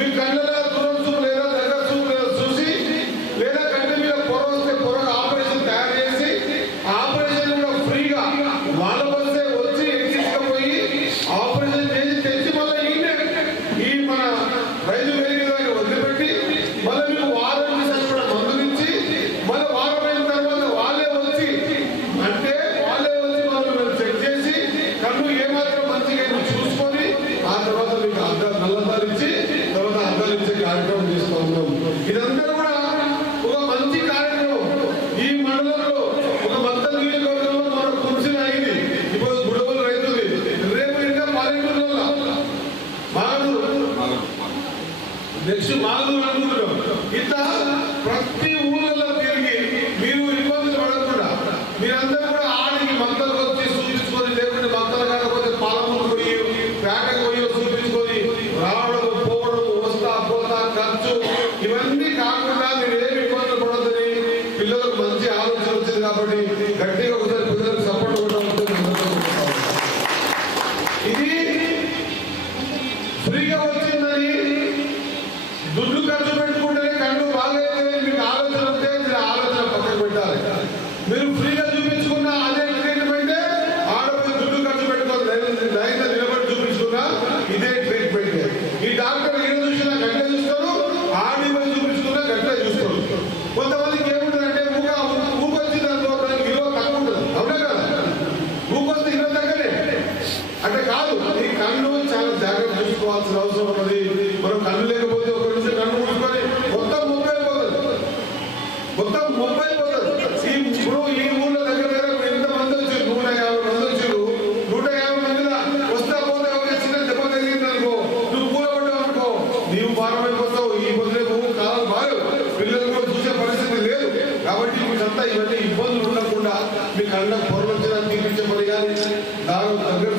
మీ కళ్ళలో మీరందరూ కూడా ఒక మంచి కార్యంలో ఈ మండలంలో ఒక భక్త నియోజకవర్గంలో మన కుర్చీ అయింది ఇప్పుడు గుడబలు రైతుంది. రేపు ఇంకా పాలెటూరులో మాగదూరు నెక్స్ట్ మాగదూరు అనుకుంటున్నాం. ఇంత ప్రతి ఊళ్ళలో తిరిగి మీరు ఇబ్బందులు పడకుండా మీరందరూ కావాల్సిన అవసరం ఉన్నది. మనం కళ్ళు లేకపోతే ఒక నిమిషం కన్ను ముట్టుకొని మొత్తం ముప్పై పోతుంది మొత్తం ముప్పై పోతుంది ఈ ఇప్పుడు ఈ ఊళ్ళో దగ్గర దగ్గర ఎంత మంది వచ్చారు? నూట యాభై మంది వచ్చారు. నూట యాభై మంది వస్తా పోతే ఒక చిన్న దెబ్బ తగిలింది అనుకో నువ్వు కూలబడ్డావు అనుకో నీవు పారమైపోతావు ఈ పొద్దున నువ్వు కాలం బారు పిల్లలు కూడా చూసే పరిస్థితి లేదు. కాబట్టి మీకంతా ఇవన్నీ ఇబ్బందులు ఉండకుండా మీ కళ్ళ పొరలు వచ్చిన తీర్పించే కానీ దాని దగ్గర